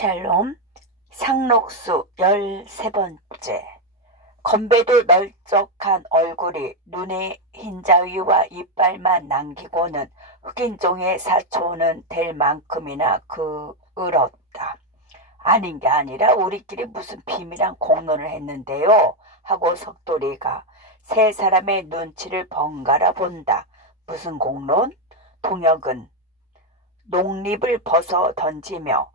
샬롬 상록수 13번째. 건배도 널쩍한 얼굴이 눈에 흰자위와 이빨만 남기고는 흑인종의 사촌은 될 만큼이나 그을었다. 아닌 게 아니라 우리끼리 무슨 비밀한 공론을 했는데요 하고 석돌이가 세 사람의 눈치를 번갈아 본다. 무슨 공론? 동혁은 농립을 벗어 던지며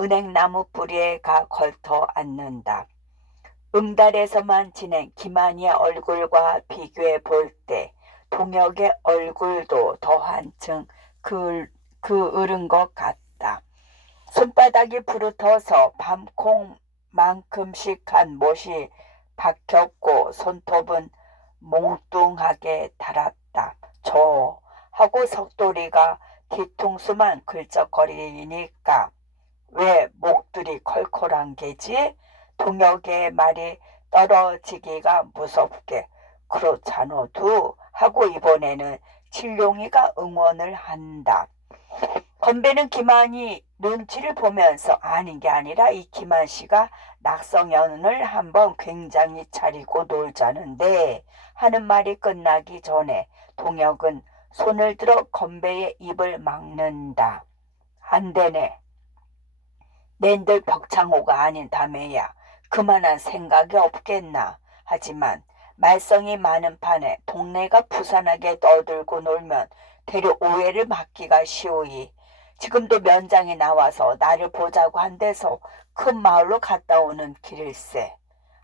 은행나무 뿌리에 가 걸터 앉는다. 응달에서만 지낸 김한이의 얼굴과 비교해 볼 때 동혁의 얼굴도 더 한층 그을은 것 같다. 손바닥이 부르터서 밤콩만큼씩 한 못이 박혔고 손톱은 몽뚱하게 달았다. 저 하고 석돌이가 뒤통수만 긁적거리니까 왜 목들이 컬컬한 게지? 동혁의 말이 떨어지기가 무섭게 그렇잖아도 하고 이번에는 칠룡이가 응원을 한다. 건배는 김한이 눈치를 보면서 아닌 게 아니라 이 김한 씨가 낙성연을 한번 굉장히 차리고 놀자는데 하는 말이 끝나기 전에 동혁은 손을 들어 건배의 입을 막는다. 안 되네. 낸들 벽창호가 아닌 다매야 그만한 생각이 없겠나. 하지만 말썽이 많은 판에 동네가 부산하게 떠들고 놀면 대려 오해를 막기가 쉬우니 지금도 면장이 나와서 나를 보자고 한 데서 큰 마을로 갔다 오는 길일세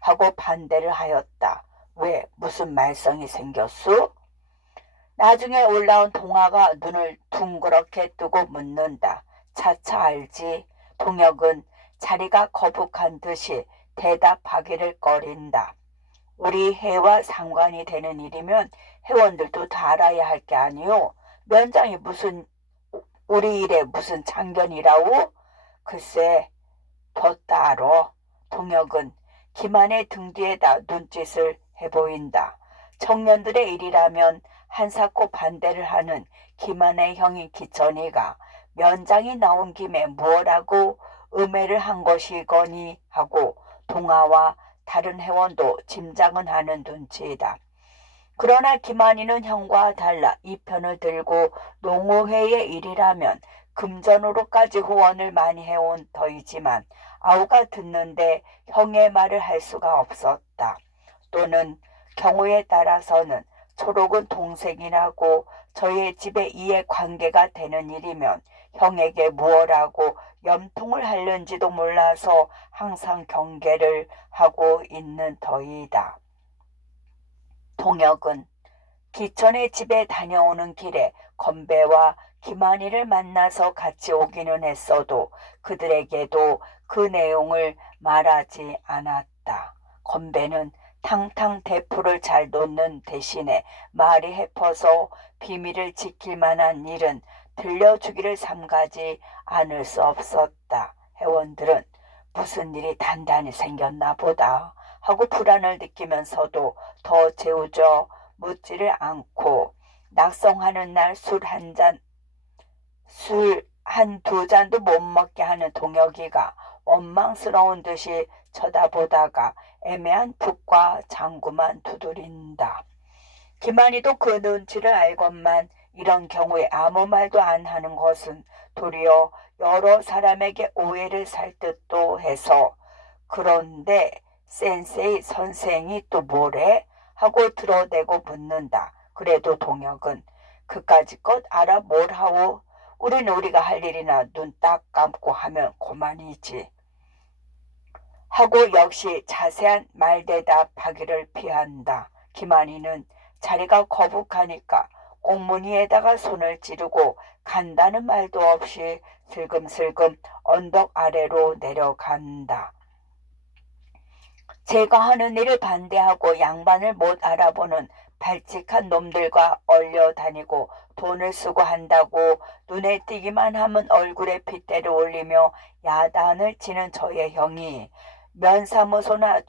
하고 반대를 하였다. 왜 무슨 말썽이 생겼소? 나중에 올라온 동화가 눈을 둥그렇게 뜨고 묻는다. 차차 알지. 동혁은 자리가 거북한 듯이 대답하기를 꺼린다. 우리 해와 상관이 되는 일이면 회원들도 다 알아야 할 게 아니오. 면장이 무슨 우리 일에 무슨 참견이라오? 글쎄 뒀다 알아. 동혁은 김한의 등 뒤에다 눈짓을 해보인다. 청년들의 일이라면 한사코 반대를 하는 김한의 형인 기천이가 면장이 나온 김에 무엇라고 음해를 한 것이거니 하고 동아와 다른 회원도 짐작은 하는 눈치이다. 그러나 김한이는 형과 달라 이 편을 들고 농우회의 일이라면 금전으로까지 후원을 많이 해온 터이지만 아우가 듣는데 형의 말을 할 수가 없었다. 또는 경우에 따라서는 초록은 동생이라고 저의 집에 이해 관계가 되는 일이면 형에게 무엇라고 염통을 하는지도 몰라서 항상 경계를 하고 있는 터이다. 동혁은 기천의 집에 다녀오는 길에 건배와 김한이를 만나서 같이 오기는 했어도 그들에게도 그 내용을 말하지 않았다. 건배는 탕탕 대포를 잘 놓는 대신에 말이 해퍼서 비밀을 지킬 만한 일은 들려주기를 삼가지 않을 수 없었다. 회원들은 무슨 일이 단단히 생겼나 보다 하고 불안을 느끼면서도 더 재우져 묻지를 않고 낙성하는 날 술 한두 잔도 못 먹게 하는 동혁이가 원망스러운 듯이 쳐다보다가 애매한 북과 장구만 두드린다. 김한이도 그 눈치를 알건만 이런 경우에 아무 말도 안 하는 것은 도리어 여러 사람에게 오해를 살 듯도 해서 그런데 센세이 선생이 또 뭐래? 하고 들어대고 묻는다. 그래도 동혁은 그까짓 것 알아 뭘 하오? 우리가 할 일이나 눈 딱 감고 하면 그만이지. 하고 역시 자세한 말대답하기를 피한다. 김한이는 자리가 거북하니까 꽁무니에다가 손을 찌르고 간다는 말도 없이 슬금슬금 언덕 아래로 내려간다. 제가 하는 일을 반대하고 양반을 못 알아보는 발칙한 놈들과 얼려 다니고 돈을 쓰고 한다고 눈에 띄기만 하면 얼굴에 핏대를 올리며 야단을 치는 저의 형이 면사무소나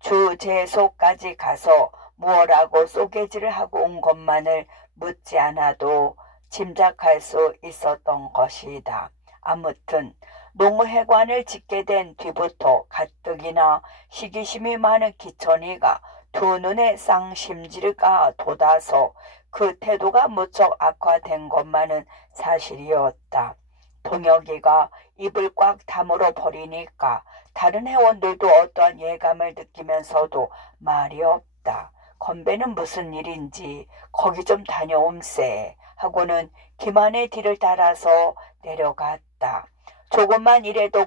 주재소까지 가서 무엇라고 쏘개질을 하고 온 것만을 묻지 않아도 짐작할 수 있었던 것이다. 아무튼 농회관을 짓게 된 뒤부터 가뜩이나 시기심이 많은 기천이가 두 눈에 쌍심지가 돋아서 그 태도가 무척 악화된 것만은 사실이었다. 동혁이가 입을 꽉 다물어 버리니까 다른 회원들도 어떠한 예감을 느끼면서도 말이 없다. 건배는 무슨 일인지 거기 좀 다녀옴세 하고는 김한의 뒤를 따라서 내려갔다. 조금만 이래도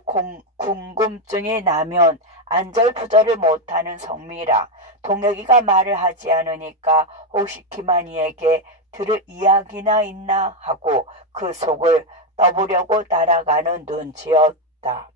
궁금증이 나면 안절부절을 못하는 성미라 동혁이가 말을 하지 않으니까 혹시 김한이에게 들을 이야기나 있나 하고 그 속을 떠보려고 따라가는 눈치였다.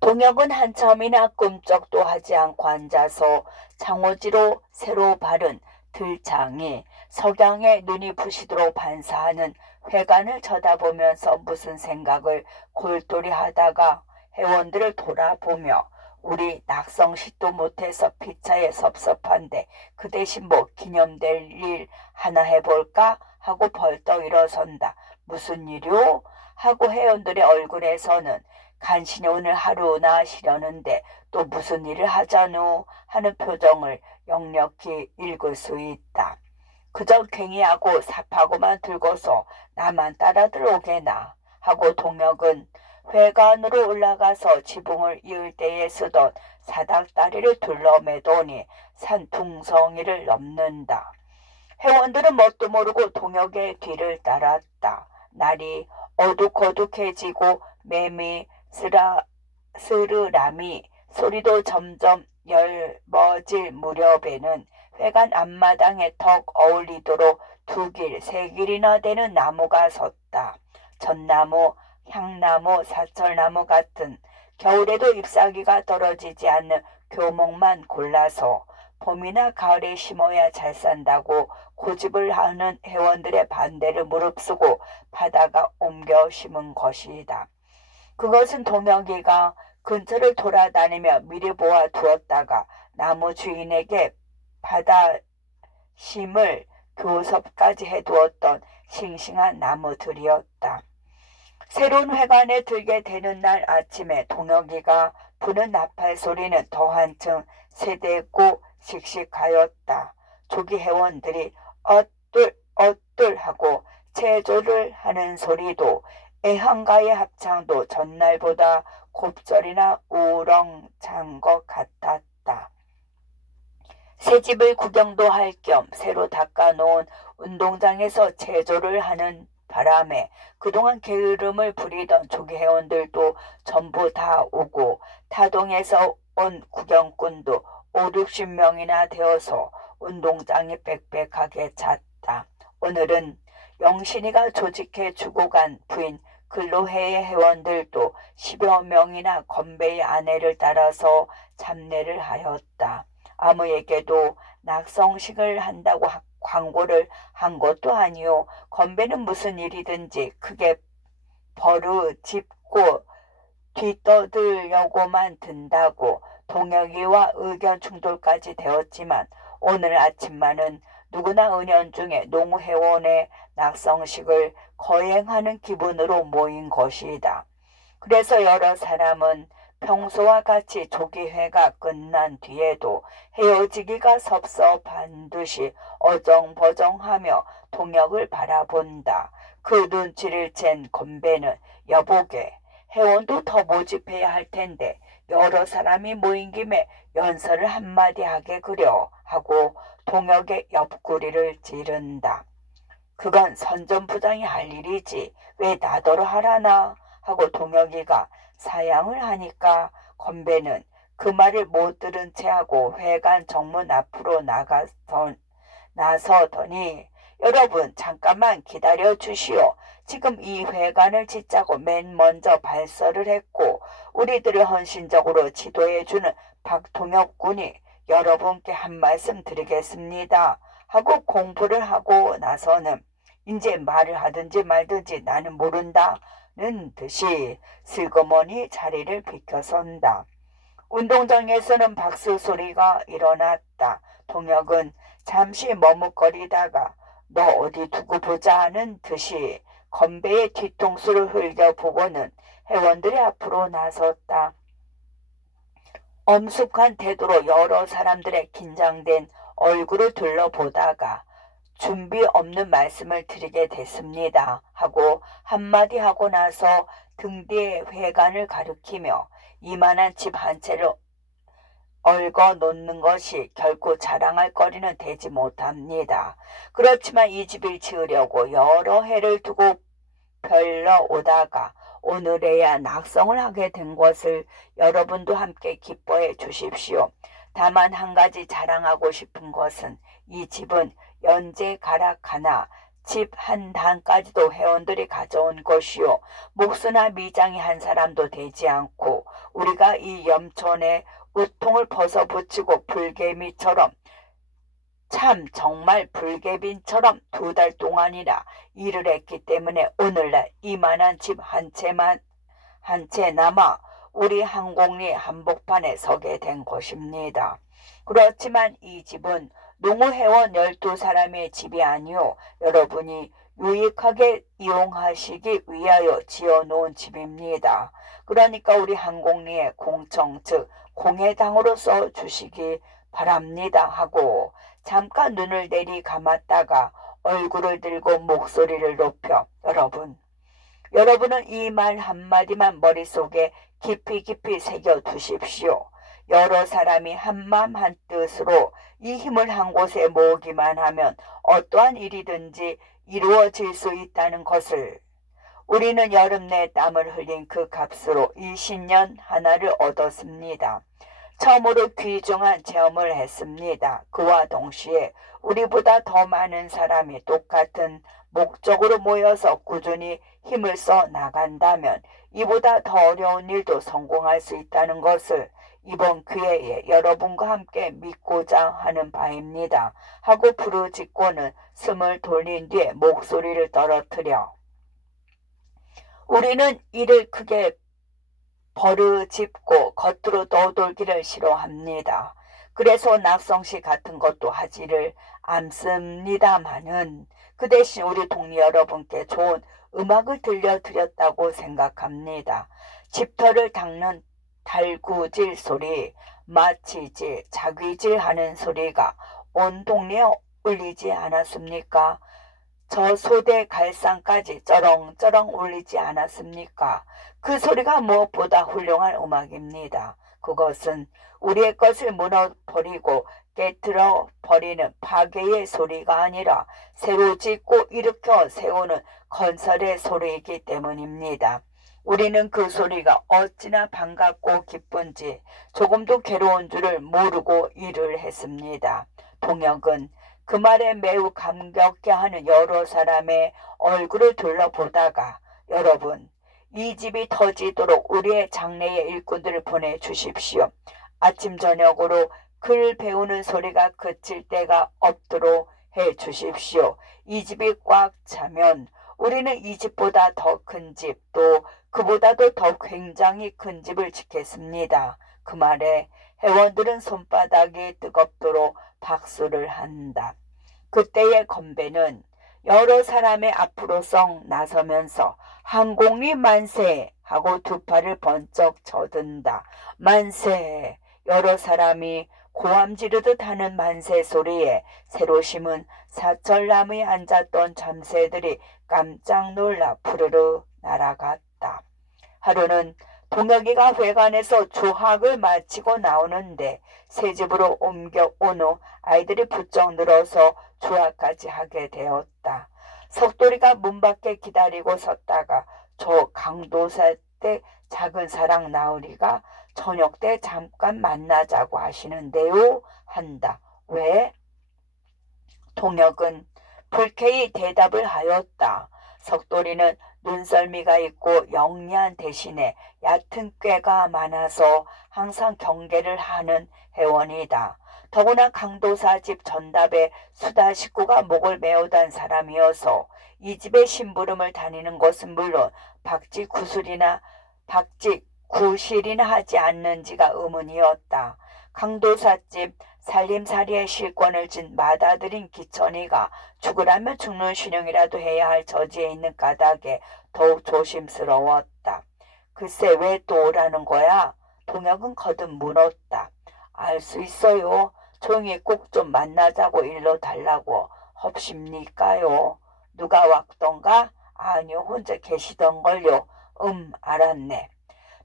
동혁은 한참이나 꿈쩍도 하지 않고 앉아서 장호지로 새로 바른 들창에 석양에 눈이 부시도록 반사하는 회관을 쳐다보면서 무슨 생각을 골똘히 하다가 회원들을 돌아보며 우리 낙성식도 못해서 피차에 섭섭한데 그 대신 뭐 기념될 일 하나 해볼까 하고 벌떡 일어선다. 무슨 일이오? 하고 회원들의 얼굴에서는 간신히 오늘 하루나 쉬려는데 또 무슨 일을 하자누 하는 표정을 역력히 읽을 수 있다. 그저 괭이하고 삽하고만 들고서 나만 따라 들어오게나 하고 동혁은 회관으로 올라가서 지붕을 이을 때에 쓰던 사닥다리를 둘러매더니 산둥성이를 넘는다. 회원들은 뭣도 모르고 동혁의 뒤를 따랐다. 날이 어둑어둑해지고 매미 스르람이 소리도 점점 엷어질 무렵에는 회관 앞마당에 턱 어울리도록 두 길, 세 길이나 되는 나무가 섰다. 전나무, 향나무, 사철나무 같은 겨울에도 잎사귀가 떨어지지 않는 교목만 골라서 봄이나 가을에 심어야 잘 산다고 고집을 하는 회원들의 반대를 무릅쓰고 바다가 옮겨 심은 것이다. 그것은 동혁이가 근처를 돌아다니며 미리 보아 두었다가 나무 주인에게 바다 심을 교섭까지 해두었던 싱싱한 나무들이었다. 새로운 회관에 들게 되는 날 아침에 동혁이가 부는 나팔 소리는 더 한층 세대고 씩씩하였다. 조기 회원들이 엇들 하고 체조를 하는 소리도 애항가의 합창도 전날보다 곱절이나 우렁찬 것 같았다. 새집을 구경도 할 겸 새로 닦아놓은 운동장에서 체조를 하는 바람에 그동안 게으름을 부리던 조기 회원들도 전부 다 오고 타동에서 온 구경꾼도 50-60명이나 되어서 운동장이 빽빽하게 찼다. 오늘은 영신이가 조직해 주고 간 부인 근로회의 회원들도 10여 명이나 건배의 아내를 따라서 참례를 하였다. 아무에게도 낙성식을 한다고 광고를 한 것도 아니요. 건배는 무슨 일이든지 크게 버르짚고 뒤떠들려고만 든다고 동혁이와 의견 충돌까지 되었지만 오늘 아침만은 누구나 은연중에 농회원의 낙성식을 거행하는 기분으로 모인 것이다. 그래서 여러 사람은 평소와 같이 조기회가 끝난 뒤에도 헤어지기가 섭섭한 듯이 어정버정하며 동혁을 바라본다. 그 눈치를 챈 건배는 여보게 회원도 더 모집해야 할 텐데 여러 사람이 모인 김에 연설을 한마디 하게 그려 하고 동혁의 옆구리를 찌른다. 그건 선전부장이 할 일이지 왜 나더러 하라나 하고 동혁이가 사양을 하니까 건배는 그 말을 못 들은 채 하고 회관 정문 앞으로 나서더니 여러분 잠깐만 기다려 주시오. 지금 이 회관을 짓자고 맨 먼저 발설을 했고 우리들을 헌신적으로 지도해주는 박동혁 군이 여러분께 한 말씀 드리겠습니다 하고 공부를 하고 나서는 이제 말을 하든지 말든지 나는 모른다는 듯이 슬그머니 자리를 비켜선다. 운동장에서는 박수 소리가 일어났다. 동혁은 잠시 머뭇거리다가 너 어디 두고 보자 하는 듯이 건배의 뒤통수를 흘겨보고는 회원들이 앞으로 나섰다. 엄숙한 태도로 여러 사람들의 긴장된 얼굴을 둘러보다가 준비 없는 말씀을 드리게 됐습니다 하고 한마디 하고 나서 등 뒤에 회관을 가리키며 이만한 집 한 채를 얽어 놓는 것이 결코 자랑할 거리는 되지 못합니다. 그렇지만 이 집을 지으려고 여러 해를 두고 별러 오다가 오늘에야 낙성을 하게 된 것을 여러분도 함께 기뻐해 주십시오. 다만 한 가지 자랑하고 싶은 것은 이 집은 연재 가락 하나, 집 한 단까지도 회원들이 가져온 것이요. 목수나 미장이 한 사람도 되지 않고 우리가 이 염촌에 우통을 벗어붙이고 불개미처럼 참 정말 불개빈처럼 2달 동안이나 일을 했기 때문에 오늘날 이만한 집 한 채 남아 우리 항공리 한복판에 서게 된 것입니다. 그렇지만 이 집은 농우회원 12사람의 집이 아니요 여러분이 유익하게 이용하시기 위하여 지어놓은 집입니다. 그러니까 우리 항공리의 공청 즉 공회당으로 써주시기 바랍니다 하고 잠깐 눈을 내리 감았다가 얼굴을 들고 목소리를 높여 여러분은 이 말 한마디만 머릿속에 깊이 새겨 두십시오. 여러 사람이 한마음 한뜻으로 이 힘을 한 곳에 모으기만 하면 어떠한 일이든지 이루어질 수 있다는 것을 우리는 여름 내 땀을 흘린 그 값으로 이 신년 하나를 얻었습니다. 처음으로 귀중한 체험을 했습니다. 그와 동시에 우리보다 더 많은 사람이 똑같은 목적으로 모여서 꾸준히 힘을 써 나간다면 이보다 더 어려운 일도 성공할 수 있다는 것을 이번 기회에 여러분과 함께 믿고자 하는 바입니다. 하고 부르짖고는 숨을 돌린 뒤에 목소리를 떨어뜨려 우리는 이를 크게 버르짖고 겉으로 떠돌기를 싫어합니다. 그래서 낙성시 같은 것도 하지를 않습니다마는 그 대신 우리 동료 여러분께 좋은 음악을 들려드렸다고 생각합니다. 집터를 닦는 달구질 소리, 마취질, 자귀질 하는 소리가 온 동네에 울리지 않았습니까? 저 소대 갈상까지 쩌렁쩌렁 울리지 않았습니까? 그 소리가 무엇보다 훌륭한 음악입니다. 그것은 우리의 것을 무너버리고 깨트려 버리는 파괴의 소리가 아니라 새로 짓고 일으켜 세우는 건설의 소리이기 때문입니다. 우리는 그 소리가 어찌나 반갑고 기쁜지 조금도 괴로운 줄을 모르고 일을 했습니다. 동혁은 그 말에 매우 감격해 하는 여러 사람의 얼굴을 둘러보다가 여러분 이 집이 터지도록 우리의 장래의 일꾼들을 보내주십시오. 아침 저녁으로 글 배우는 소리가 그칠 때가 없도록 해주십시오. 이 집이 꽉 차면 우리는 이 집보다 더 큰 집, 또 그보다도 더 굉장히 큰 집을 짓겠습니다. 그 말에 회원들은 손바닥이 뜨겁도록 박수를 한다. 그때의 건배는 여러 사람의 앞으로 썩 나서면서 항공리 만세 하고 두 팔을 번쩍 쳐든다. 만세. 여러 사람이 고함 지르듯 하는 만세 소리에 새로 심은 사철나무에 앉았던 잠새들이 깜짝 놀라 푸르르 날아갔다. 하루는 동혁이가 회관에서 조학을 마치고 나오는데 새 집으로 옮겨온 후 아이들이 부쩍 늘어서 조학까지 하게 되었다. 석돌이가 문 밖에 기다리고 섰다가 저 강도사 때 작은 사랑 나으리가 저녁 때 잠깐 만나자고 하시는데요 한다. 왜? 동혁은 불쾌히 대답을 하였다. 석돌이는 눈썰미가 있고 영리한 대신에 얕은 꾀가 많아서 항상 경계를 하는 회원이다. 더구나 강도사 집 전답에 수다 식구가 목을 메우던 사람이어서 이 집의 심부름을 다니는 것은 물론 박쥐 구실이나 하지 않는지가 의문이었다. 강도사 집 살림살이의 실권을 쥔 맏아들인 기천이가 죽으라면 죽는 신용이라도 해야 할 처지에 있는 까닭에 더욱 조심스러웠다. 글쎄 왜 또 오라는 거야? 동혁은 거듭 물었다. 알 수 있어요. 조용히 꼭 좀 만나자고 일러 달라고. 헙십니까요? 누가 왔던가? 아니요, 혼자 계시던걸요. 알았네.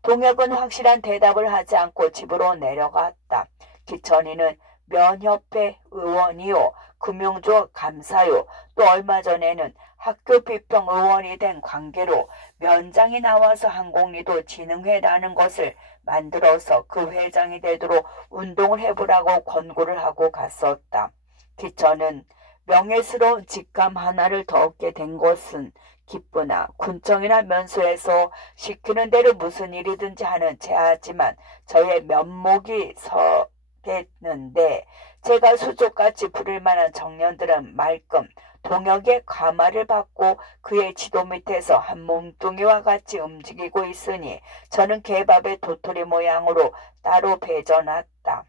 동혁은 확실한 대답을 하지 않고 집으로 내려갔다. 기천이는 면협회 의원이요, 금융조 감사요, 또 얼마 전에는 학교 비평 의원이 된 관계로 면장이 나와서 항공리도 진흥회라는 것을 만들어서 그 회장이 되도록 운동을 해보라고 권고를 하고 갔었다. 기천은 명예스러운 직감 하나를 더 얻게 된 것은 기쁘나 군청이나 면소에서 시키는 대로 무슨 일이든지 하는 제하지만 저의 면목이 서겠는데, 제가 수족같이 부릴 만한 청년들은 말끔 동혁의 가마를 받고 그의 지도 밑에서 한 몸뚱이와 같이 움직이고 있으니 저는 개밥의 도토리 모양으로 따로 배져놨다.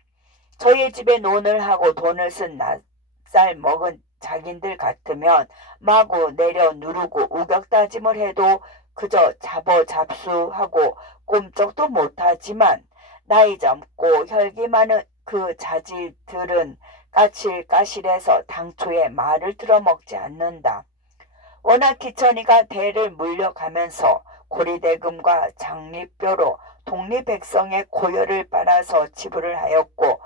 저희 집에 논을 하고 돈을 쓴 낯살 먹은 자긴들 같으면 마구 내려 누르고 우격다짐을 해도 그저 잡수하고 꼼짝도 못하지만, 나이 젊고 혈기 많은 그 자질들은 까실까실해서 당초에 말을 들어먹지 않는다. 워낙 기천이가 대를 물려가면서 고리대금과 장립뼈로 독립백성의 고열을 빨아서 지불을 하였고,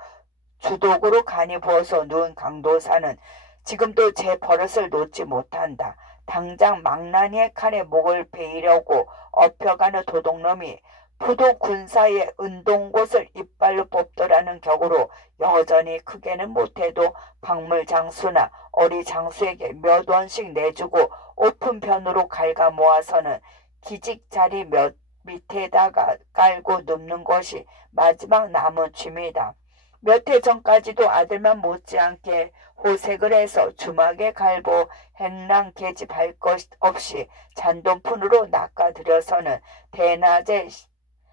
주독으로 간이 부어서 누운 강도사는 지금도 제 버릇을 놓지 못한다. 당장 망나니의 칼에 목을 베이려고 업혀가는 도둑놈이 부도 군사의 은동곳을 이빨로 뽑더라는 격으로 여전히 크게는 못해도 박물장수나 어리장수에게 몇 원씩 내주고 오픈편으로 갉아 모아서는 기직자리 몇 밑에다가 깔고 눕는 것이 마지막 남은 취미다. 몇 해 전까지도 아들만 못지않게 호색을 해서 주막에 갈고 행랑 계집할 것 없이 잔돈푼으로 낚아들여서는 대낮에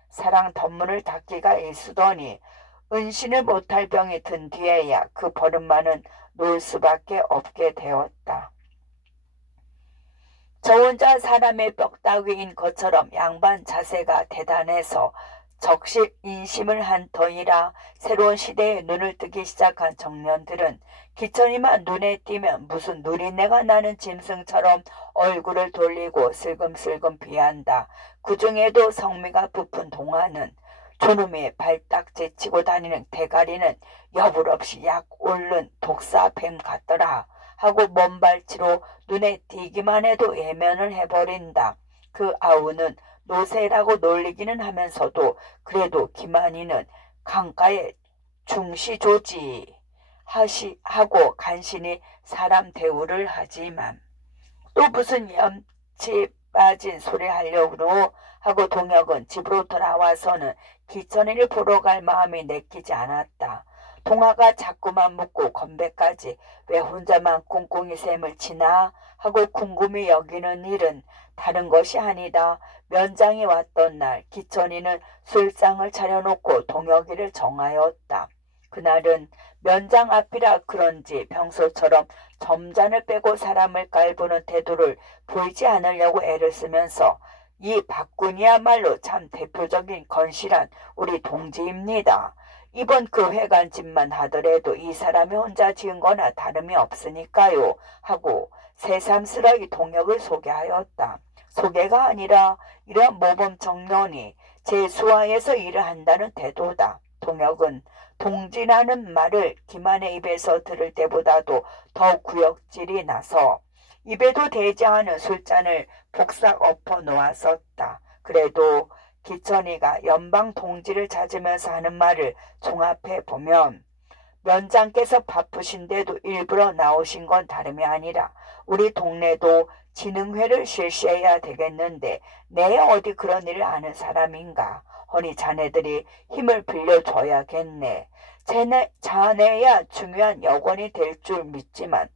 사랑 덧문을 닫기가 일쑤더니 은신을 못할 병이 든 뒤에야 그 버릇만은 놓을 수밖에 없게 되었다. 저 혼자 사람의 뼈다귀인 것처럼 양반 자세가 대단해서 적실 인심을 한 터이라 새로운 시대에 눈을 뜨기 시작한 청년들은 기천이만 눈에 띄면 무슨 누린내가 나는 짐승처럼 얼굴을 돌리고 슬금슬금 비한다. 그 중에도 성미가 부푼 동화는 저놈이 발딱 제치고 다니는 대가리는 여불없이 약 오른 독사뱀 같더라 하고 먼발치로 눈에 띄기만 해도 예면을 해버린다. 그 아우는 노새라고 놀리기는 하면서도 그래도 기만이는 강가에 중시조지 하고 간신히 사람 대우를 하지만, 또 무슨 염치 빠진 소리 하려고 하고 동혁은 집으로 돌아와서는 기천이를 보러 갈 마음이 내키지 않았다. 동화가 자꾸만 묻고 건배까지 왜 혼자만 꿍꿍이 셈을 치나 하고 궁금히 여기는 일은 다른 것이 아니다. 면장이 왔던 날 기천이는 술상을 차려놓고 동혁이를 정하였다. 그날은 면장 앞이라 그런지 평소처럼 점잔을 빼고 사람을 깔보는 태도를 보이지 않으려고 애를 쓰면서 이 박군이야말로 참 대표적인 건실한 우리 동지입니다. 이번 그 회관집만 하더라도 이 사람이 혼자 지은 거나 다름이 없으니까요 하고 새삼스러이 동혁을 소개하였다. 소개가 아니라 이런 모범 청년이 제 수하에서 일을 한다는 태도다. 동혁은 동지라는 말을 기만의 입에서 들을 때보다도 더 구역질이 나서 입에도 대지 않은 술잔을 복싹 엎어 놓았었다. 그래도 기천이가 연방 동지를 찾으면서 하는 말을 종합해 보면 면장께서 바쁘신데도 일부러 나오신 건 다름이 아니라 우리 동네도 진흥회를 실시해야 되겠는데 내 어디 그런 일을 아는 사람인가. 허니 자네들이 힘을 빌려줘야겠네. 자네야 중요한 여건이 될 줄 믿지만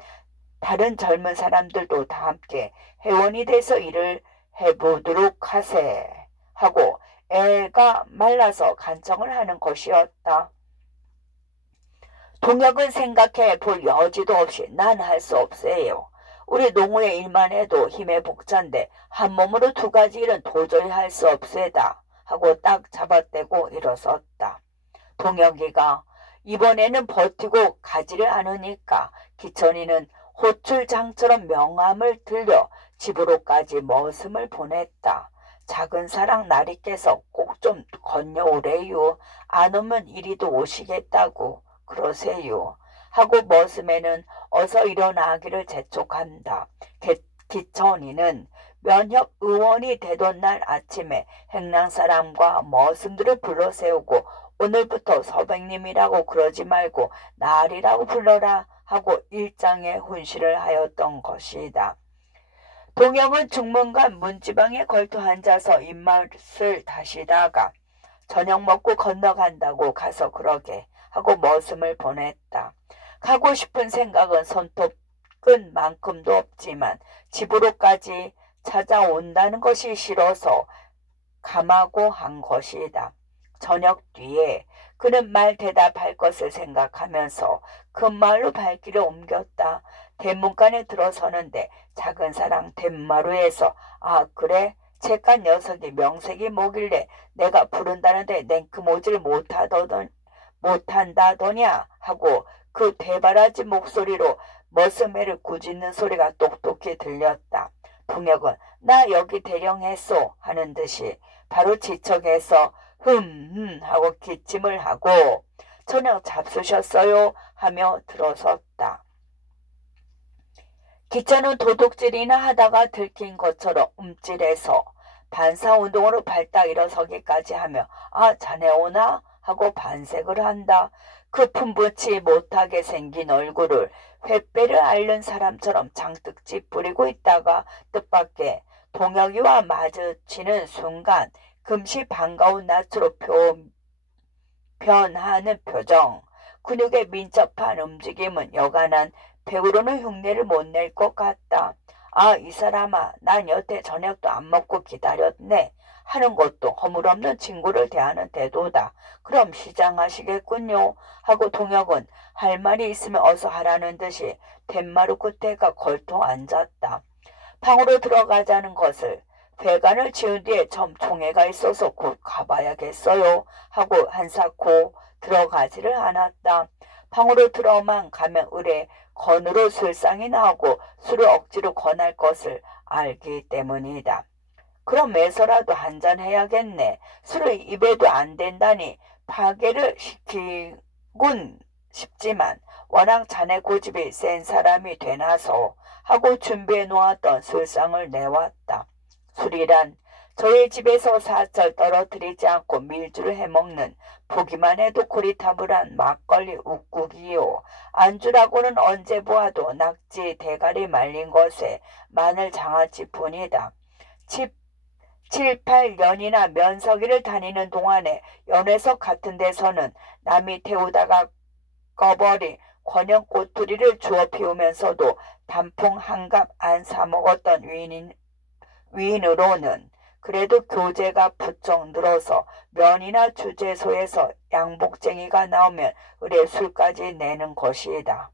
다른 젊은 사람들도 다 함께 회원이 돼서 일을 해보도록 하세 하고 애가 말라서 간청을 하는 것이었다. 동혁은 생각해 볼 여지도 없이 난 할 수 없어요. 우리 농우의 일만 해도 힘의 복자인데 한 몸으로 두 가지 일은 도저히 할 수 없애다 하고 딱 잡아떼고 일어섰다. 동혁이가 이번에는 버티고 가지를 않으니까 기천이는 호출장처럼 명함을 들려 집으로까지 머슴을 보냈다. 작은 사랑 나리께서 꼭 좀 건너오래요. 안 오면 이리도 오시겠다고 그러세요. 하고 머슴에는 어서 일어나기를 재촉한다. 기천이는 면협 의원이 되던 날 아침에 행랑사람과 머슴들을 불러 세우고 오늘부터 서백님이라고 그러지 말고 날이라고 불러라 하고 일장에 훈시를 하였던 것이다. 동혁은 중문간 문지방에 걸터 앉아서 입맛을 다시다가 저녁 먹고 건너간다고 가서 그러게 하고 머슴을 보냈다. 가고 싶은 생각은 손톱 끈 만큼도 없지만 집으로까지 찾아온다는 것이 싫어서 감하고 한 것이다. 저녁 뒤에 그는 말 대답할 것을 생각하면서 금마을로 발길을 옮겼다. 대문간에 들어서는데 작은 사랑 덴마루에서 아 그래? 책간 녀석이 명색이 뭐길래 내가 부른다는데 냉큼오지를 못한다더냐 하고 그 대바라지 목소리로 머스매를 꾸짖는 소리가 똑똑히 들렸다. 동혁은 나 여기 대령했소 하는 듯이 바로 지척에서 하고 기침을 하고 저녁 잡수셨어요 하며 들어섰다. 기천은 도둑질이나 하다가 들킨 것처럼 움찔해서 반사운동으로 발딱 일어서기까지 하며 아 자네 오나? 하고 반색을 한다. 그 품붙지 못하게 생긴 얼굴을 횃배를 앓는 사람처럼 장뜩 찌푸리고 있다가 뜻밖의 동혁이와 마주치는 순간 금시 반가운 낯으로 변하는 표정, 근육의 민첩한 움직임은 여간한 배우로는 흉내를 못 낼 것 같다. 아, 이 사람아, 난 여태 저녁도 안 먹고 기다렸네. 하는 것도 허물없는 친구를 대하는 태도다. 그럼 시장하시겠군요. 하고 동혁은 할 말이 있으면 어서 하라는 듯이 툇마루 끝에가 걸터 앉았다. 방으로 들어가자는 것을 배관을 지은 뒤에 점 총회가 있어서 곧 가봐야겠어요. 하고 한사코 들어가지를 않았다. 방으로 들어만 가면 의뢰 건으로 술상이 나오고 술을 억지로 권할 것을 알기 때문이다. 그럼 매서라도 한잔 해야겠네. 술을 입에도 안 된다니 파괴를 시키군 싶지만 워낙 자네 고집이 센 사람이 되나서 하고 준비해 놓았던 술상을 내왔다. 술이란 저의 집에서 사철 떨어뜨리지 않고 밀주를 해먹는 보기만 해도 고리타불한 막걸리 욱국이요. 안주라고는 언제 보아도 낙지 대가리 말린 것에 마늘 장아찌뿐이다. 7, 8년이나 면석이를 다니는 동안에 연회석 같은 데서는 남이 태우다가 꺼버린 권형 꼬투리를 주워 피우면서도 단풍 한 갑 안 사먹었던 위인으로는 그래도 교재가 부쩍 늘어서 면이나 주재소에서 양복쟁이가 나오면 의뢰 술까지 내는 것이다.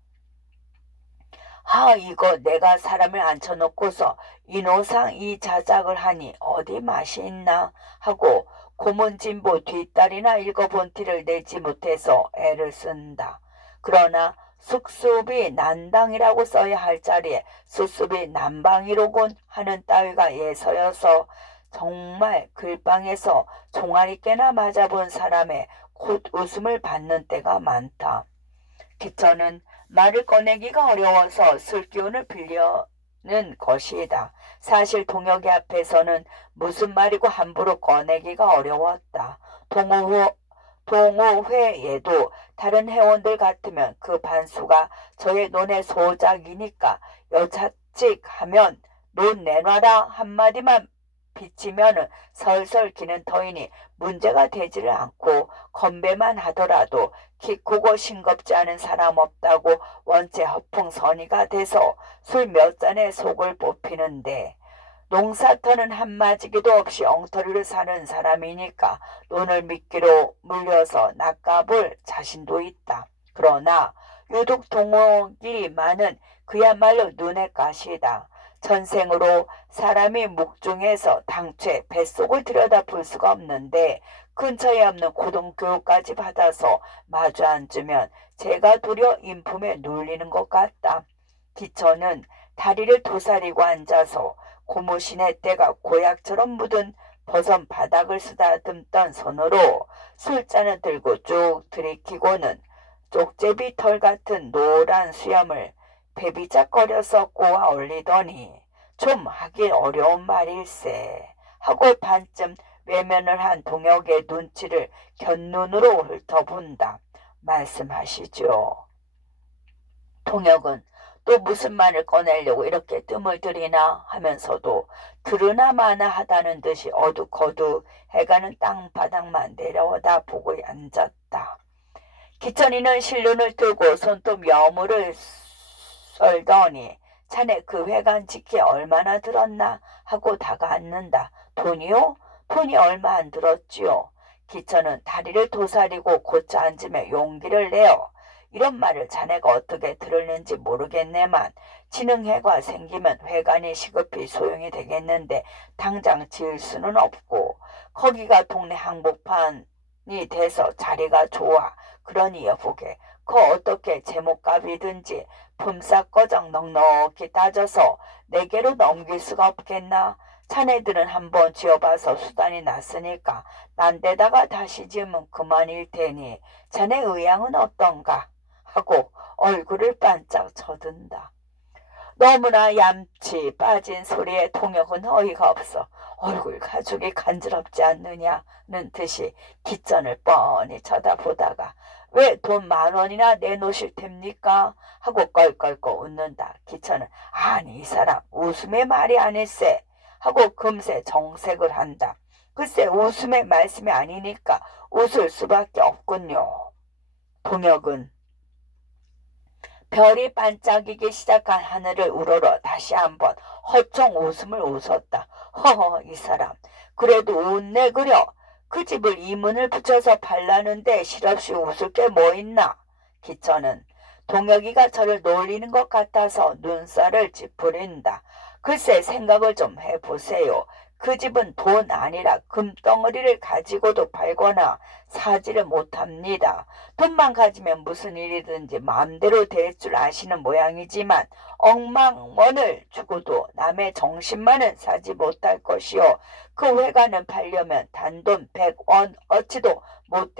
이거 내가 사람을 앉혀놓고서 인호상 이 자작을 하니 어디 맛이 있나 하고 고문진보 뒷다리나 읽어본 티를 내지 못해서 애를 쓴다. 그러나 숙습이 난당이라고 써야 할 자리에 수습이 난방이로군 하는 따위가 예서여서 정말 글방에서 종아리 깨나 맞아본 사람의 곧 웃음을 받는 때가 많다. 기천은 말을 꺼내기가 어려워서 술기운을 빌려는 것이다. 사실 동혁이 앞에서는 무슨 말이고 함부로 꺼내기가 어려웠다. 동호회에도 다른 회원들 같으면 그 반수가 저의 논의 소작이니까 여차찍 하면 논 내놔라 한마디만 비치면은 설설 기는 터이니 문제가 되지를 않고 건배만 하더라도 키 크고 싱겁지 않은 사람 없다고 원체 허풍선이가 돼서 술 몇 잔에 속을 뽑히는데 농사터는 한마디기도 없이 엉터리를 사는 사람이니까 논을 미끼로 물려서 낚아볼 자신도 있다. 그러나 유독 동옥이 많은 그야말로 눈의 가시다. 전생으로 사람이 묵중에서 당최 뱃속을 들여다볼 수가 없는데 근처에 없는 고등교육까지 받아서 마주 앉으면 제가 도리어 인품에 놀리는 것 같다. 기천은 다리를 도사리고 앉아서 고무신의 때가 고약처럼 묻은 버선 바닥을 쓰다듬던 손으로 술잔을 들고 쭉 들이키고는 쪽제비 털 같은 노란 수염을 베비작거려서 꼬아 올리더니 좀 하기 어려운 말일세 하고 반쯤 외면을 한 동혁의 눈치를 곁눈으로 훑어본다. 말씀하시죠. 동혁은 또 무슨 말을 꺼내려고 이렇게 뜸을 들이나 하면서도 들으나 마나 하다는 듯이 어둑어둑 해가는 땅바닥만 내려오다 보고 앉았다. 기천이는 실눈을 뜨고 손톱 여물을 썰더니 자네 그 회관 짓기에 얼마나 들었나 하고 다가앉는다. 돈이요? 돈이 얼마 안 들었지요. 기천은 다리를 도사리고 고쳐 앉으며 용기를 내어 이런 말을 자네가 어떻게 들었는지 모르겠네만 진흥회가 생기면 회관이 시급히 소용이 되겠는데 당장 지을 수는 없고 거기가 동네 항복판이 돼서 자리가 좋아. 그러니 여보게 그 어떻게 제목값이든지 품삯거정 넉넉히 따져서 내게로 넘길 수가 없겠나? 자네들은 한번 지어봐서 수단이 났으니까 난 데다가 다시 지으면 그만일 테니 자네 의향은 어떤가? 하고 얼굴을 반짝 쳐든다. 너무나 얌치 빠진 소리에 동혁은 어이가 없어 얼굴 가죽이 간지럽지 않느냐는 듯이 기천을 뻔히 쳐다보다가 왜 돈 10,000원이나 내놓으실 텐니까? 하고 껄껄껄 웃는다. 기천은 아니 이 사람 웃음의 말이 아닐세 하고 금세 정색을 한다. 글쎄 웃음의 말씀이 아니니까 웃을 수밖에 없군요. 동혁은 별이 반짝이기 시작한 하늘을 우러러 다시 한번 허청 웃음을 웃었다. 허허 이 사람 그래도 웃네 그려. 그 집을 이문을 붙여서 팔라는데 실없이 웃을 게 뭐 있나. 기천은 동혁이가 저를 놀리는 것 같아서 눈살을 찌푸린다. 글쎄 생각을 좀 해보세요. 그 집은 돈 아니라 금덩어리를 가지고도 팔거나 사지를 못합니다. 돈만 가지면 무슨 일이든지 마음대로 될 줄 아시는 모양이지만 억만원을 주고도 남의 정신만은 사지 못할 것이요. 그 회관은 팔려면 단돈 100원 어치도 못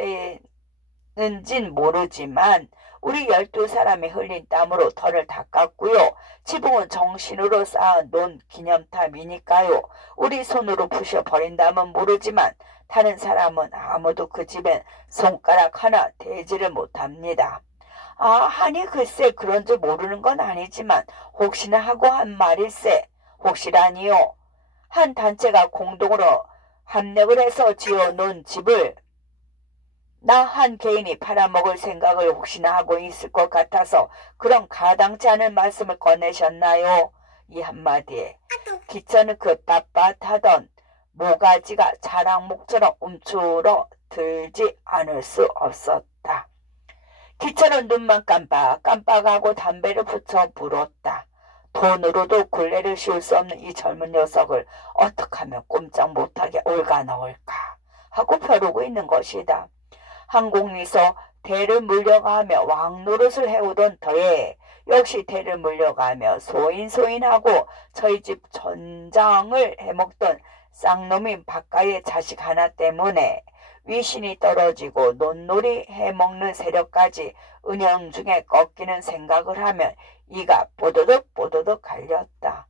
되는진 모르지만 우리 12사람이 흘린 땀으로 털을 닦았고요. 지붕은 정신으로 쌓아놓은 기념탑이니까요. 우리 손으로 부셔버린다면 모르지만 다른 사람은 아무도 그 집엔 손가락 하나 대지를 못합니다. 아, 하니 글쎄 그런 줄 모르는 건 아니지만 혹시나 하고 한 말일세. 혹시라니요. 한 단체가 공동으로 합력을 해서 지어놓은 집을 나 한 개인이 팔아먹을 생각을 혹시나 하고 있을 것 같아서 그런 가당치 않은 말씀을 꺼내셨나요? 이 한마디에 기천은 그 빳빳하던 모가지가 자랑목처럼 움츠러 들지 않을 수 없었다. 기천은 눈만 깜빡깜빡하고 담배를 붙여 불었다. 돈으로도 굴레를 씌울 수 없는 이 젊은 녀석을 어떻게 하면 꼼짝 못하게 올가나올까 하고 벼르고 있는 것이다. 항공리서 대를 물려가며 왕노릇을 해오던 터에 역시 대를 물려가며 소인소인하고 저희 집 전장을 해먹던 쌍놈인 박가의 자식 하나 때문에 위신이 떨어지고 논놀이 해먹는 세력까지 은연중에 꺾이는 생각을 하면 이가 뽀드득 갈렸다.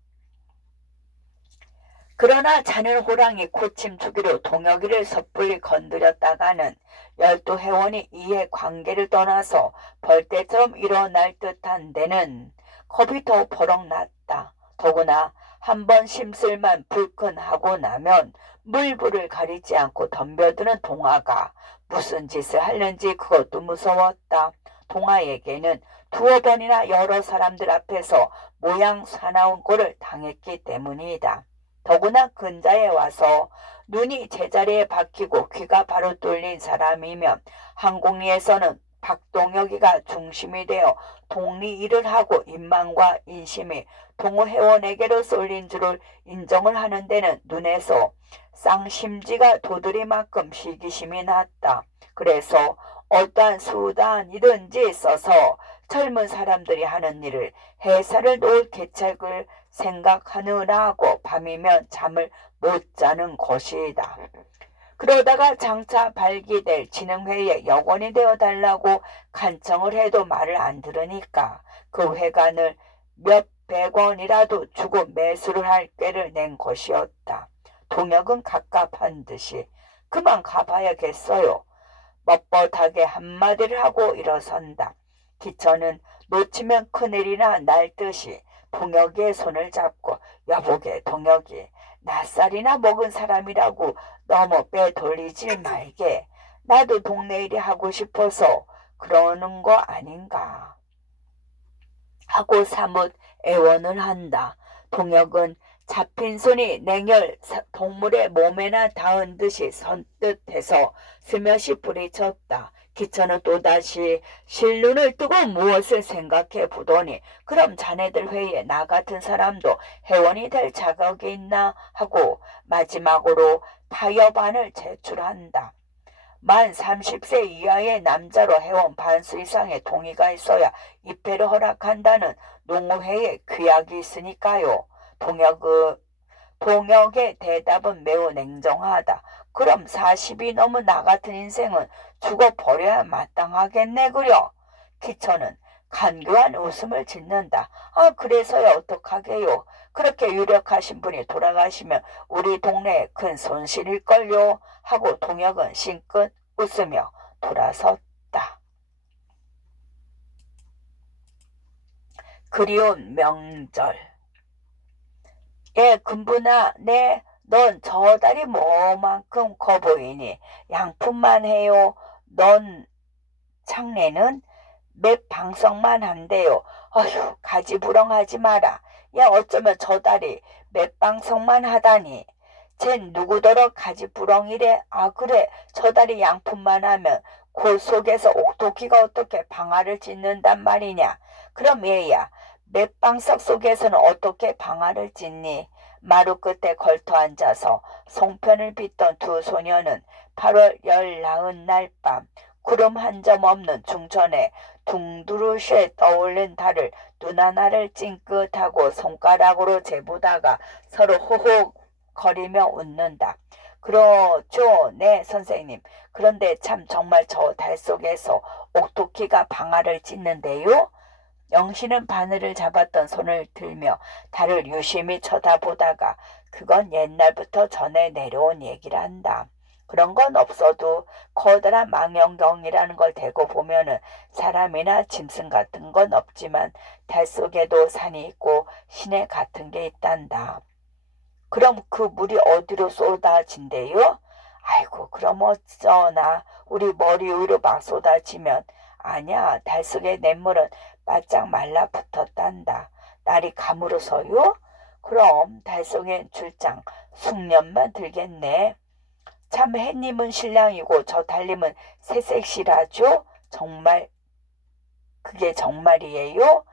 그러나 자는 호랑이 코침 주기로 동혁이를 섣불리 건드렸다가는 12회원이 이에 관계를 떠나서 벌떼처럼 일어날 듯한 데는 겁이 더 버럭 났다. 더구나 한번 심술만 불끈하고 나면 물불을 가리지 않고 덤벼드는 동화가 무슨 짓을 하는지 그것도 무서웠다. 동화에게는 두어 번이나 여러 사람들 앞에서 모양 사나운 꼴을 당했기 때문이다. 더구나 근자에 와서 눈이 제자리에 박히고 귀가 바로 뚫린 사람이면 항공리에서는 박동혁이가 중심이 되어 독리 일을 하고 인망과 인심이 동호 회원에게로 쏠린 줄을 인정을 하는 데는 눈에서 쌍심지가 도드리만큼 시기심이 났다. 그래서 어떠한 수단이든지 써서 젊은 사람들이 하는 일을 회사를 놓을 계책을 생각하느라고 밤이면 잠을 못 자는 것이다. 그러다가 장차 발기될 진흥회에 여건이 되어달라고 간청을 해도 말을 안 들으니까 그 회관을 몇 백 원이라도 주고 매수를 할 꾀를 낸 것이었다. 동혁은 갑갑한 듯이 그만 가봐야겠어요. 뻣뻣하게 한마디를 하고 일어선다. 기천은 놓치면 큰일이나 날 듯이 동혁의 손을 잡고 여보게 동혁이 낯살이나 먹은 사람이라고 너무 빼돌리지 말게. 나도 동네 일이 하고 싶어서 그러는 거 아닌가 하고 사뭇 애원을 한다. 동혁은 잡힌 손이 냉혈 동물의 몸에나 닿은 듯이 선뜻해서 스며시 부리쳤다. 기천은 또다시 실눈을 뜨고 무엇을 생각해 보더니 그럼 자네들 회의에 나 같은 사람도 회원이 될 자격이 있나 하고 마지막으로 타협안을 제출한다. 만 30세 이하의 남자로 회원 반수 이상의 동의가 있어야 입회를 허락한다는 농우회의 규약이 있으니까요. 동혁의 대답은 매우 냉정하다. 그럼 40이 넘은 나 같은 인생은 죽어버려야 마땅하겠네 그려. 기천은 간교한 웃음을 짓는다. 아 그래서야 어떡하게요. 그렇게 유력하신 분이 돌아가시면 우리 동네에 큰 손실일걸요 하고 동혁은 싱긋 웃으며 돌아섰다. 그리운 명절. 예, 금분아, 네, 넌 저 다리 뭐만큼 커 보이니? 양품만 해요. 넌 창내는 몇 방석만 한대요. 어휴, 가지부렁하지 마라. 야, 어쩌면 저 다리 몇 방석만 하다니. 쟨 누구더러 가지부렁이래? 아, 그래, 저 다리 양품만 하면 그 속에서 옥토끼가 어떻게 방아를 짓는단 말이냐? 그럼 얘야, 몇 방석 속에서는 어떻게 방아를 짓니? 마루 끝에 걸터 앉아서 송편을 빚던 두 소녀는 8월 19날 밤 구름 한 점 없는 중천에 둥두루쉬에 떠올린 달을 눈 하나를 찡긋하고 손가락으로 재보다가 서로 호호 거리며 웃는다. 그렇죠. 네, 선생님. 그런데 참 정말 저 달 속에서 옥토끼가 방아를 찢는데요. 영신은 바늘을 잡았던 손을 들며 달을 유심히 쳐다보다가 그건 옛날부터 전해 내려온 얘기란다. 그런 건 없어도 커다란 망원경이라는 걸 대고 보면은 사람이나 짐승 같은 건 없지만 달 속에도 산이 있고 시내 같은 게 있단다. 그럼 그 물이 어디로 쏟아진대요? 아이고 그럼 어쩌나 우리 머리 위로 막 쏟아지면 아냐 달 속의 냇물은 바짝 말라붙었단다. 날이 감으로서요? 그럼 달 속엔 출장 숙련만 들겠네. 참 햇님은 신랑이고 저 달님은 새색시라죠? 정말 그게 정말이에요?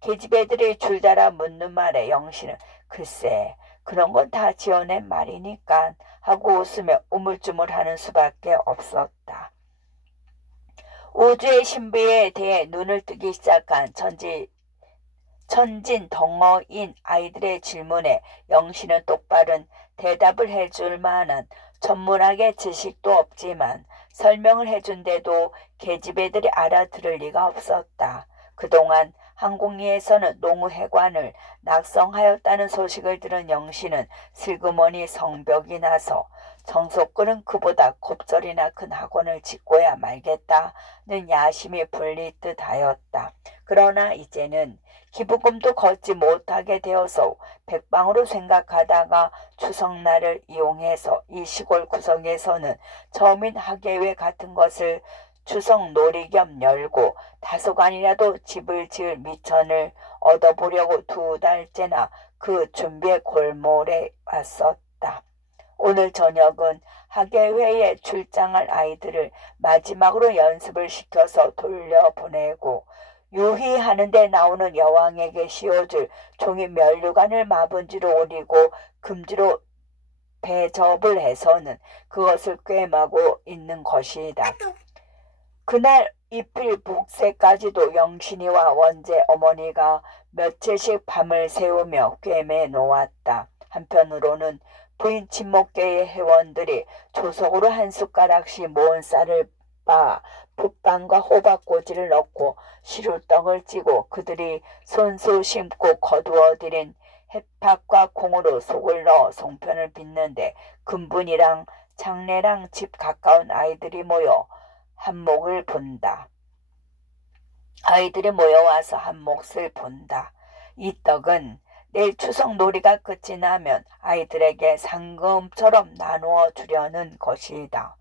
계집애들이 줄달아 묻는 말에 영신은 글쎄 그런 건 다 지어낸 말이니까 하고 웃으며 우물쭈물하는 수밖에 없었다. 우주의 신비에 대해 눈을 뜨기 시작한 천진 덩어인 아이들의 질문에 영신은 똑바른 대답을 해줄 만한 전문학의 지식도 없지만 설명을 해준데도 계집애들이 알아들을 리가 없었다. 그동안 항공리에서는 농우회관을 낙성하였다는 소식을 들은 영신은 슬그머니 성벽이 나서 정석군은 그보다 곱절이나 큰 학원을 짓고야 말겠다는 야심이 불릴 듯하였다. 그러나 이제는 기부금도 걷지 못하게 되어서 백방으로 생각하다가 추석날을 이용해서 이 시골 구석에서는 저민 학예회 같은 것을 추석 놀이 겸 열고 다소간이라도 집을 지을 미천을 얻어보려고 2달째나 그 준비에 골몰해 왔었다. 오늘 저녁은 학예회에 출장할 아이들을 마지막으로 연습을 시켜서 돌려보내고 유희하는데 나오는 여왕에게 씌워줄 종이 면류관을 마분지로 오리고 금지로 배접을 해서는 그것을 꿰매고 있는 것이다. 그날 이필 복새까지도 영신이와 원재 어머니가 며칠씩 밤을 새우며 꿰매 놓았다. 한편으로는 부인 친목계의 회원들이 조석으로 한 숟가락씩 모은 쌀을 빻아 풋빵과 호박꼬지를 넣고 시루떡을 찌고 그들이 손수 심고 거두어들인 햇팥과 콩으로 속을 넣어 송편을 빚는데 금분이랑 장례랑 집 가까운 아이들이 모여 한몫을 본다. 아이들이 모여와서 한몫을 본다. 이 떡은 내일 추석 놀이가 끝이 나면 아이들에게 상금처럼 나누어 주려는 것이다.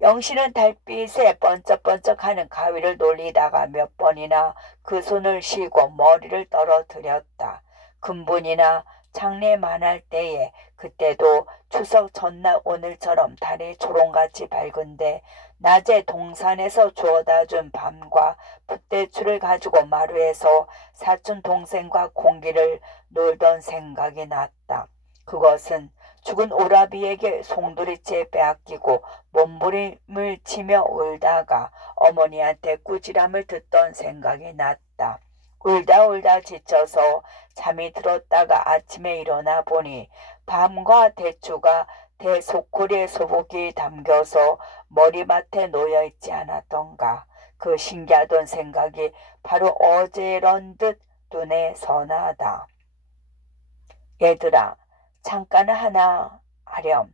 영신은 달빛에 번쩍번쩍하는 가위를 놀리다가 몇 번이나 그 손을 쉬고 머리를 떨어뜨렸다. 금분이나 장례만할 때에 그때도 추석 전날 오늘처럼 달이 초롱같이 밝은데 낮에 동산에서 주워다 준 밤과 풋대추를 가지고 마루에서 사촌 동생과 공기를 놀던 생각이 났다. 그것은 죽은 오라비에게 송두리째 빼앗기고 몸부림을 치며 울다가 어머니한테 꾸지람을 듣던 생각이 났다. 울다 지쳐서 잠이 들었다가 아침에 일어나 보니 밤과 대추가 대소쿠리에 소복이 담겨서 머리맡에 놓여있지 않았던가. 그 신기하던 생각이 바로 어제런 듯 눈에 선하다. 얘들아 창가나 하나 하렴.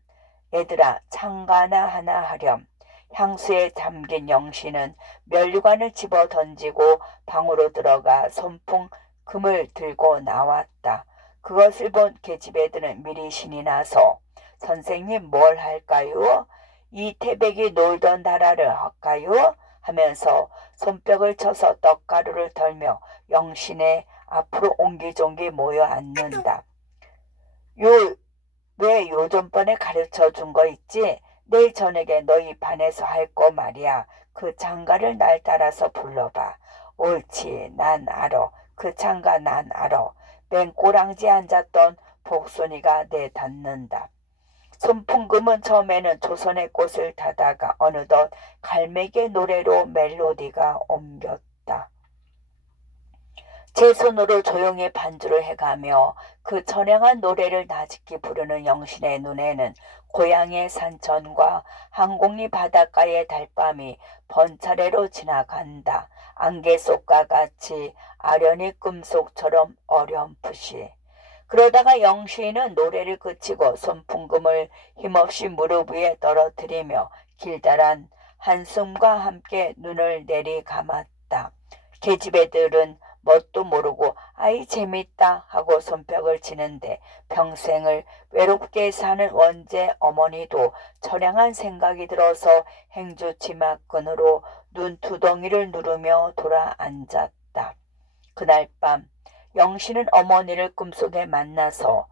얘들아 창가나 하나 하렴. 향수에 잠긴 영신은 면류관을 집어 던지고 방으로 들어가 손풍 금을 들고 나왔다. 그것을 본 계집애들은 미리 신이 나서 선생님 뭘 할까요? 이 태백이 놀던 나라를 할까요? 하면서 손뼉을 쳐서 떡가루를 덜며 영신의 앞으로 옹기종기 모여 앉는다. 왜 요전번에 가르쳐 준 거 있지? 내일 저녁에 너희 반에서 할 거 말이야. 그 장가를 날 따라서 불러봐. 옳지, 난 알아. 그 장가 난 알아. 맨 꼬랑지에 앉았던 복순이가 내닫는다. 손풍금은 처음에는 조선의 꽃을 타다가 어느덧 갈매기의 노래로 멜로디가 옮겼다. 제 손으로 조용히 반주를 해가며 그 처량한 노래를 나직히 부르는 영신의 눈에는 고향의 산천과 항공리 바닷가의 달밤이 번차례로 지나간다. 안개 속과 같이 아련히 꿈속처럼 어렴풋이. 그러다가 영신은 노래를 그치고 손풍금을 힘없이 무릎 위에 떨어뜨리며 길다란 한숨과 함께 눈을 내리감았다. 계집애들은 뭣도 모르고 아이 재밌다 하고 손뼉을 치는데 평생을 외롭게 사는 원재 어머니도 처량한 생각이 들어서 행주치마끈으로 눈두덩이를 누르며 돌아 앉았다. 그날 밤 영신은 어머니를 꿈속에 만나서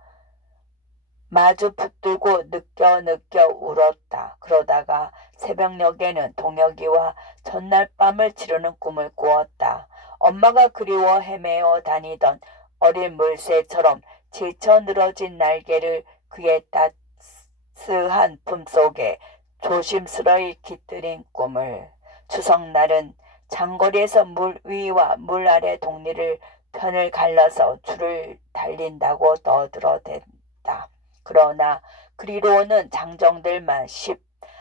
마주 붙들고 느껴 울었다. 그러다가 새벽녘에는 동혁이와 전날 밤을 치르는 꿈을 꾸었다. 엄마가 그리워 헤매어 다니던 어린 물새처럼 지쳐 늘어진 날개를 그의 따스한 품속에 조심스러이 깃들인 꿈을. 추석날은 장거리에서 물 위와 물 아래 동리를 편을 갈라서 줄을 달린다고 떠들어댄다. 그러나 그리로는 장정들만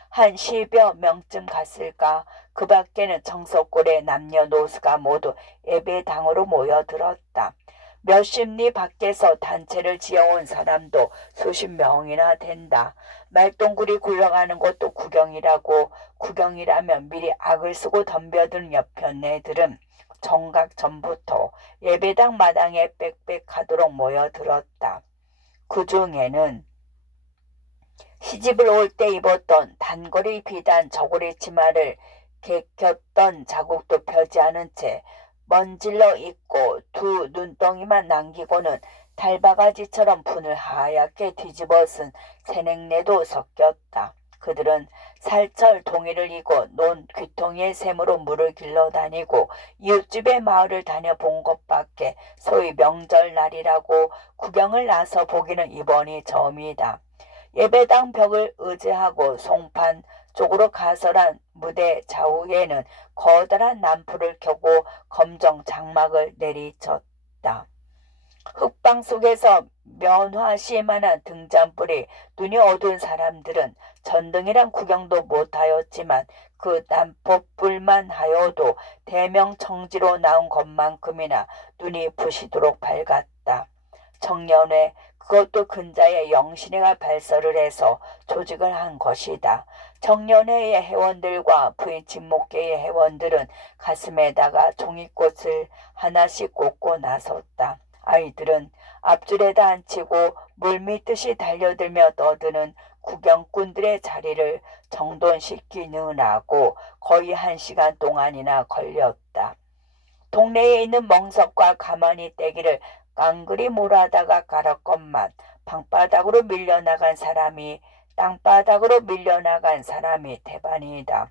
한 10여 명쯤 갔을까. 그 밖에는 정석골의 남녀노소가 모두 예배당으로 모여들었다. 몇십 리 밖에서 단체를 지어온 사람도 수십 명이나 된다. 말똥굴이 굴러가는 것도 구경이라고. 구경이라면 미리 악을 쓰고 덤벼든 여편네들은 정각 전부터 예배당 마당에 빽빽하도록 모여들었다. 그 중에는 시집을 올 때 입었던 단거리 비단 저고리 치마를 개켰던 자국도 펴지 않은 채 먼질러 입고 두 눈덩이만 남기고는 달바가지처럼 분을 하얗게 뒤집어 쓴 새냉내도 섞였다. 그들은 살철 동이를 이고 논 귀퉁이의 샘으로 물을 길러다니고 이웃집의 마을을 다녀본 것밖에 소위 명절날이라고 구경을 나서 보기는 이번이 처음이다. 예배당 벽을 의지하고 송판 쪽으로 가설한 무대 좌우에는 커다란 난풀을 켜고 검정 장막을 내리쳤다. 흙방 속에서 면화시만한 등잔불이 눈이 어두운 사람들은 전등이란 구경도 못하였지만 그 난폭불만 하여도 대명청지로 나온 것만큼이나 눈이 부시도록 밝았다. 청년회, 그것도 근자의 영신회가 발설을 해서 조직을 한 것이다. 청년회의 회원들과 부인 진목계의 회원들은 가슴에다가 종이꽃을 하나씩 꽂고 나섰다. 아이들은 앞줄에다 앉히고 물밀듯이 달려들며 떠드는 구경꾼들의 자리를 정돈시키느라고 거의 1시간 동안이나 걸렸다. 동네에 있는 멍석과 가마니 떼기를 깡그리 몰아다가 갈았건만 방바닥으로 밀려나간 사람이 땅바닥으로 밀려나간 사람이 대반이다.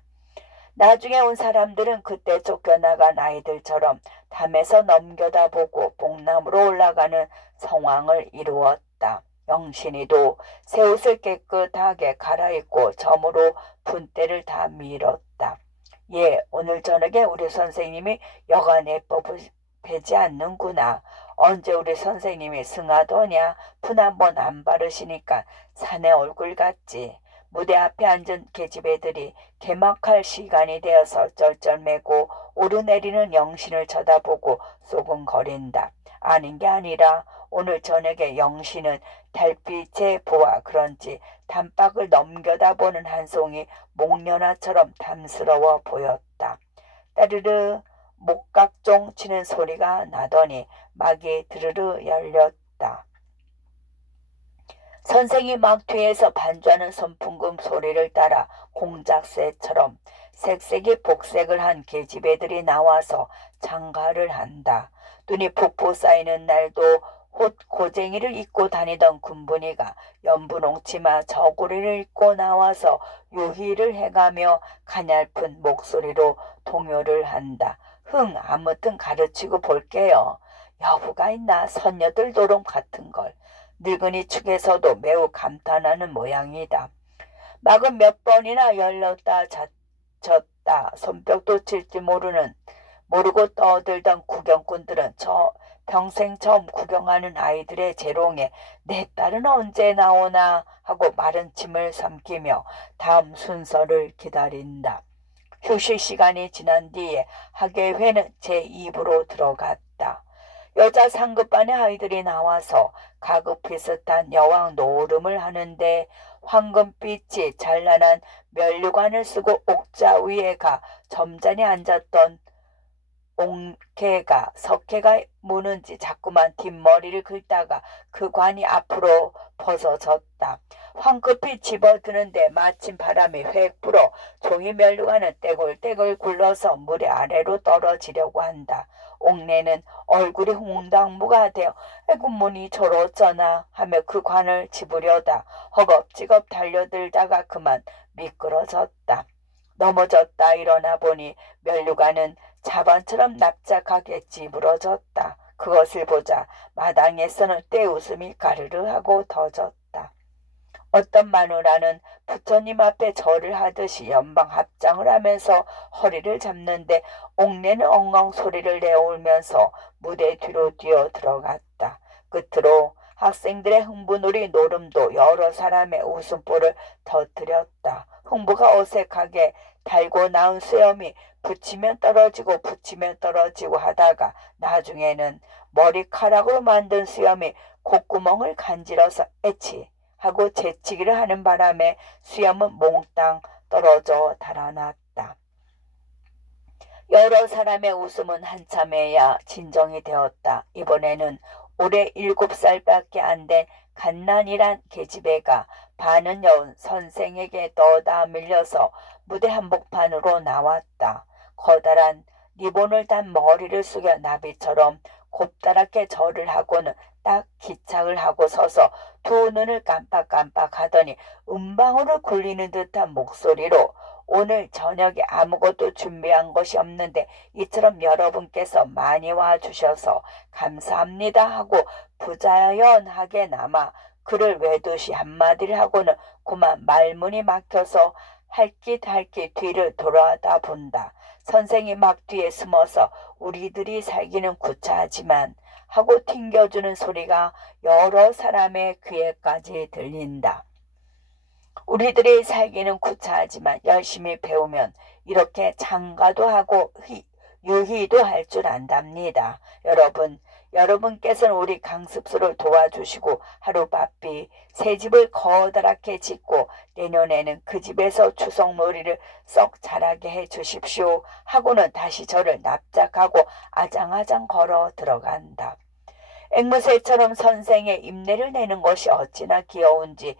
나중에 온 사람들은 그때 쫓겨나간 아이들처럼 담에서 넘겨다 보고 뽕나무로 올라가는 성황을 이루었다. 영신이도 새 옷을 깨끗하게 갈아입고 점으로 분때를 다 밀었다. 예, 오늘 저녁에 우리 선생님이 여간 예법을 배지 않는구나. 언제 우리 선생님이 승하더냐? 푼 한 번 안 바르시니까 사내 얼굴 같지. 무대 앞에 앉은 계집애들이 개막할 시간이 되어서 쩔쩔매고 오르내리는 영신을 쳐다보고 소근거린다. 아닌 게 아니라 오늘 저녁에 영신은 달빛에 보아 그런지 단박을 넘겨다 보는 한 송이 목련화처럼 탐스러워 보였다. 따르르 목각종 치는 소리가 나더니 막이 드르르 열렸다. 선생이 막 뒤에서 반주하는 선풍금 소리를 따라 공작새처럼 색색이 복색을 한 계집애들이 나와서 장가를 한다. 눈이 푹푹 쌓이는 날도 홑 고쟁이를 입고 다니던 군분이가 연분홍치마 저고리를 입고 나와서 유희를 해가며 가냘픈 목소리로 동요를 한다. 아무튼 가르치고 볼게요. 여부가 있나 선녀들 도름 같은 걸. 늙은이 측에서도 매우 감탄하는 모양이다. 막은 몇 번이나 열렸다 젖혔다 손뼉도 칠지 모르고 떠들던 구경꾼들은 평생 처음 구경하는 아이들의 재롱에 내 딸은 언제 나오나 하고 마른 침을 삼키며 다음 순서를 기다린다. 휴식 시간이 지난 뒤에 학예회는 제2부로 들어갔다. 여자 상급반의 아이들이 나와서 가극 비슷한 여왕 노름을 하는데 황금빛이 찬란한 면류관을 쓰고 옥자 위에 가 점잖이 앉았던 석회가 무는지 자꾸만 뒷머리를 긁다가 그 관이 앞으로 벗어졌다. 황급히 집어드는데 마침 바람이 획 불어 종이 면류관은 떼굴떼굴 굴러서 물의 아래로 떨어지려고 한다. 옥내는 얼굴이 홍당무가 되어 아이고 뭐니 저러쩌나 하며 그 관을 집으려다 허겁지겁 달려들다가 그만 미끄러졌다. 넘어졌다 일어나 보니 면류관은 자반처럼 납작하게 찌부러졌다. 그것을 보자 마당에서는 떼웃음이 가르르 하고 터졌다. 어떤 마누라는 부처님 앞에 절을 하듯이 연방 합장을 하면서 허리를 잡는데 옥내는 엉엉 소리를 내어울면서 무대 뒤로 뛰어 들어갔다. 끝으로 학생들의 흥분우리 노름도 여러 사람의 웃음보를 터뜨렸다. 흥부가 어색하게 달고 나온 수염이 붙이면 떨어지고 하다가 나중에는 머리카락으로 만든 수염이 콧구멍을 간지러서 에치 하고 재치기를 하는 바람에 수염은 몽땅 떨어져 달아났다. 여러 사람의 웃음은 한참에야 진정이 되었다. 이번에는 올해 7살밖에 안 된 갓난이란 계집애가 반은 여운 선생에게 떠다 밀려서 무대 한복판으로 나왔다. 커다란 리본을 단 머리를 숙여 나비처럼 곱다랗게 절을 하고는 딱 기착을 하고 서서 두 눈을 깜빡깜빡 하더니 음방울을 굴리는 듯한 목소리로 오늘 저녁에 아무것도 준비한 것이 없는데 이처럼 여러분께서 많이 와주셔서 감사합니다 하고 부자연하게 남아 그를 외도시 한마디를 하고는 그만 말문이 막혀서 할깃할깃 뒤를 돌아다 본다. 선생이 막 뒤에 숨어서 우리들이 살기는 구차하지만 하고 튕겨주는 소리가 여러 사람의 귀에까지 들린다. 우리들이 살기는 구차하지만 열심히 배우면 이렇게 장가도 하고 유희도 할 줄 안답니다. 여러분께서는 우리 강습소를 도와주시고 하루바삐 새 집을 거다랗게 짓고 내년에는 그 집에서 추석놀이를 썩 잘하게 해 주십시오 하고는 다시 저를 납작하고 아장아장 걸어 들어간다. 앵무새처럼 선생의 입내를 내는 것이 어찌나 귀여운지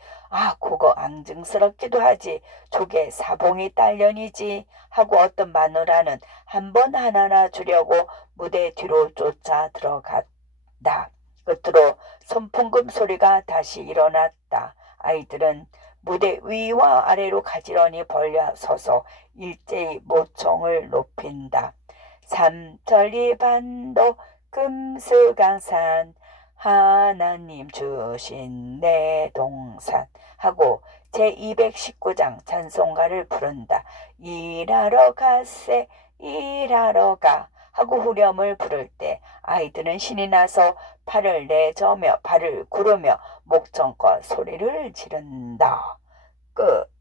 그거 앙증스럽기도 하지 조개 사봉이 딸년이지 하고 어떤 마누라는 한 번 하나나 주려고 무대 뒤로 쫓아 들어갔다. 끝으로 손풍금 소리가 다시 일어났다. 아이들은 무대 위와 아래로 가지런히 벌려 서서 일제히 모청을 높인다. 삼천리 반도 금수강산 하나님 주신 내 동산 하고 제219장 찬송가를 부른다. 일하러 가세 일하러 가 하고 후렴을 부를 때 아이들은 신이 나서 팔을 내저며 발을 구르며 목청껏 소리를 지른다. 끝.